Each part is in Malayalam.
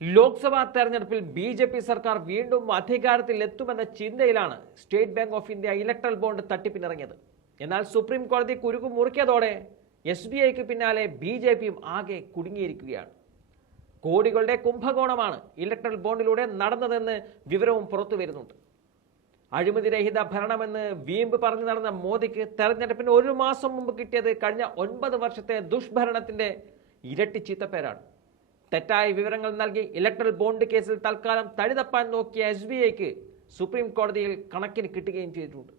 ലോക്സഭാ തെരഞ്ഞെടുപ്പിൽ ബി.ജെ.പി. സർക്കാർ വീണ്ടും അധികാരത്തിലെത്തുമെന്ന ചിന്തയിലാണ് state bank of India electoral bond തട്ടിപ്പിനിറങ്ങിയത്. എന്നാൽ സുപ്രീം കോടതി കുരുക്ക് മുറിക്കിയതോടെ SBIക്ക് പിന്നാലെ ബി.ജെ.പിയും ആകെ കുടുങ്ങിയിരിക്കുകയാണ്. കോടികളുടെ കുംഭകോണമാണ് ഇലക്ട്രൽ ബോണ്ടിലൂടെ നടന്നതെന്ന് വിവരവും പുറത്തു വരുന്നുണ്ട്. അഴിമതിരഹിത ഭരണമെന്ന് വീമ്പ് പറഞ്ഞു നടന്ന മോദിക്ക് തെരഞ്ഞെടുപ്പിന് 1 മാസം മുമ്പ് കിട്ടിയത് കഴിഞ്ഞ 9 വർഷത്തെ ദുഷ്ഭരണത്തിന്റെ ഇരട്ടി ചീത്തപ്പേരാണ്. തെറ്റായ വിവരങ്ങൾ നൽകി ഇലക്ട്രൽ ബോണ്ട് കേസിൽ തൽക്കാലം തടിതപ്പാൻ നോക്കിയ SBIക്ക് സുപ്രീം കോടതിയിൽ കണക്കിന് കിട്ടുകയും ചെയ്തിട്ടുണ്ട്.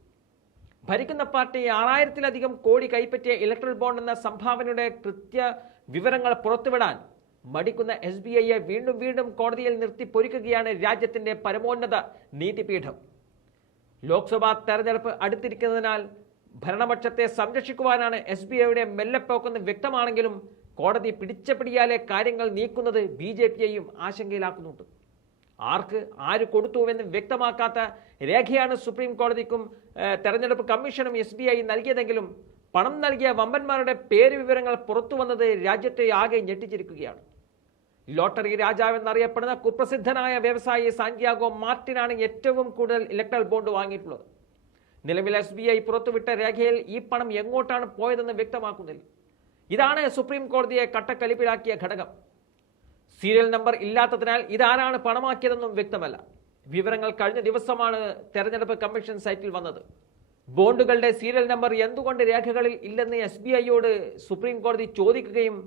ഭരിക്കുന്ന പാർട്ടി 6000-ലധികം കോടി കൈപ്പറ്റിയ ഇലക്ട്രൽ ബോണ്ട് എന്ന സംഭാവനയുടെ കൃത്യ വിവരങ്ങൾ പുറത്തുവിടാൻ മടിക്കുന്ന SBIയെ വീണ്ടും വീണ്ടും കോടതിയിൽ നിർത്തി പൊരിക്കുകയാണ് രാജ്യത്തിന്റെ പരമോന്നത നീതിപീഠം. ലോക്സഭാ തെരഞ്ഞെടുപ്പ് അടുത്തിരിക്കുന്നതിനാൽ ഭരണപക്ഷത്തെ സംരക്ഷിക്കുവാനാണ് SBIയുടെ മെല്ലെപ്പോക്കെന്ന് വ്യക്തമാണെങ്കിലും കോടതി പിടിച്ചപിടിയാലെ കാര്യങ്ങൾ നീക്കുന്നത് ബി.ജെ.പിയെയും ആശങ്കയിലാക്കുന്നുണ്ട്. ആർക്ക് ആര് കൊടുത്തുവെന്ന് വ്യക്തമാക്കാത്ത രേഖയാണ് സുപ്രീം കോടതിക്കും തെരഞ്ഞെടുപ്പ് കമ്മീഷനും SBI നൽകിയതെങ്കിലും പണം നൽകിയ വമ്പന്മാരുടെ പേര് വിവരങ്ങൾ പുറത്തു വന്നത് രാജ്യത്തെ ആകെ ഞെട്ടിച്ചിരിക്കുകയാണ്. ലോട്ടറി രാജാവെന്നറിയപ്പെടുന്ന കുപ്രസിദ്ധനായ വ്യവസായി സാന്റിയാഗോ മാർട്ടിനാണ് ഏറ്റവും കൂടുതൽ ഇലക്ട്രൽ ബോണ്ട് വാങ്ങിയിട്ടുള്ളത്. നിലവിൽ SBI പുറത്തുവിട്ട രേഖയിൽ ഈ പണം എങ്ങോട്ടാണ് പോയതെന്ന് വ്യക്തമാക്കുന്നില്ല. ഇതാണ് സുപ്രീം കോടതിയെ കട്ടക്കലിപ്പിലാക്കിയ ഘടകം. സീരിയൽ നമ്പർ ഇല്ലാത്തതിനാൽ ഇതാരാണ് പണമാക്കിയതെന്നും വ്യക്തമല്ല. വിവരങ്ങൾ കഴിഞ്ഞ ദിവസമാണ് തെരഞ്ഞെടുപ്പ് കമ്മീഷൻ സൈറ്റിൽ വന്നത്. ബോണ്ടുകളുടെ സീരിയൽ നമ്പർ എന്തുകൊണ്ട് രേഖകളിൽ ഇല്ലെന്ന് SBIയോട് സുപ്രീം കോടതി ചോദിക്കുകയും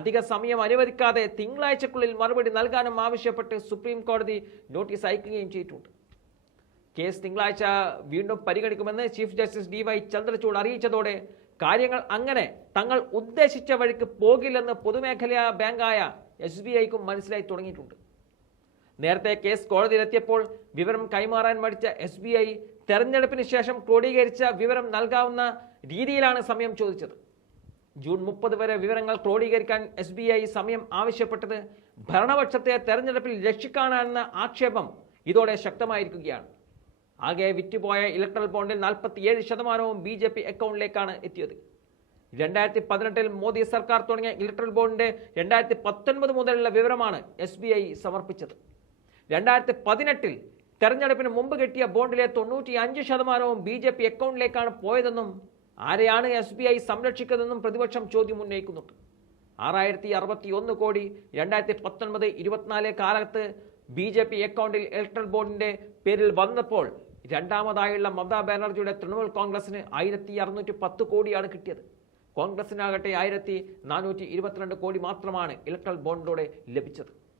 അധിക സമയം അനുവദിക്കാതെ തിങ്കളാഴ്ചക്കുള്ളിൽ മറുപടി നൽകാനും ആവശ്യപ്പെട്ട് സുപ്രീം കോടതി നോട്ടീസ് അയക്കുകയും ചെയ്തിട്ടുണ്ട്. കേസ് തിങ്കളാഴ്ച വീണ്ടും പരിഗണിക്കുമെന്ന് ചീഫ് ജസ്റ്റിസ് DY ചന്ദ്രചൂഡ് അറിയിച്ചതോടെ കാര്യങ്ങൾ അങ്ങനെ തങ്ങൾ ഉദ്ദേശിച്ച വഴിക്ക് പോകില്ലെന്ന് പൊതുമേഖലാ ബാങ്കായ SBIക്കും മനസ്സിലായി തുടങ്ങിയിട്ടുണ്ട്. നേരത്തെ കേസ് കോടതിയിലെത്തിയപ്പോൾ വിവരം കൈമാറാൻ മടിച്ച SBI തെരഞ്ഞെടുപ്പിന് ശേഷം ക്രോഡീകരിച്ച വിവരം നൽകാവുന്ന രീതിയിലാണ് സമയം ചോദിച്ചത്. ജൂൺ 30 വരെ വിവരങ്ങൾ ക്രോഡീകരിക്കാൻ SBI സമയം ആവശ്യപ്പെട്ടത് ഭരണപക്ഷത്തെ തെരഞ്ഞെടുപ്പിൽ രക്ഷിക്കാനാണെന്ന ആക്ഷേപം ഇതോടെ ശക്തമായിരിക്കുകയാണ്. ആകെ വിറ്റുപോയ ഇലക്ട്രൽ ബോണ്ടിൽ 47% ബി.ജെ.പി. അക്കൗണ്ടിലേക്കാണ് എത്തിയത്. 2018-ൽ മോദി സർക്കാർ തുടങ്ങിയ ഇലക്ട്രൽ ബോണ്ടിന്റെ 2019 മുതലുള്ള വിവരമാണ് SBI സമർപ്പിച്ചത്. 2018-ൽ തെരഞ്ഞെടുപ്പിന് മുമ്പ് കിട്ടിയ ബോണ്ടിലെ 95% ബി.ജെ.പി. അക്കൗണ്ടിലേക്കാണ് പോയതെന്നും ആരെയാണ് SBI സംരക്ഷിക്കുന്നതെന്നും പ്രതിപക്ഷം ചോദ്യം ഉന്നയിക്കുന്നുണ്ട്. 6061 കോടി 2019-24 കാലത്ത് ബി.ജെ.പി. അക്കൗണ്ടിൽ ഇലക്ട്രൽ ബോണ്ടിന്റെ പേരിൽ വന്നപ്പോൾ രണ്ടാമതായുള്ള മമതാ ബാനർജിയുടെ തൃണമൂൽ കോൺഗ്രസിന് 1610 കോടിയാണ് കിട്ടിയത്. കോൺഗ്രസിനാകട്ടെ 1422 കോടി മാത്രമാണ് ഇലക്ട്രൽ ബോണ്ടിലൂടെ ലഭിച്ചത്.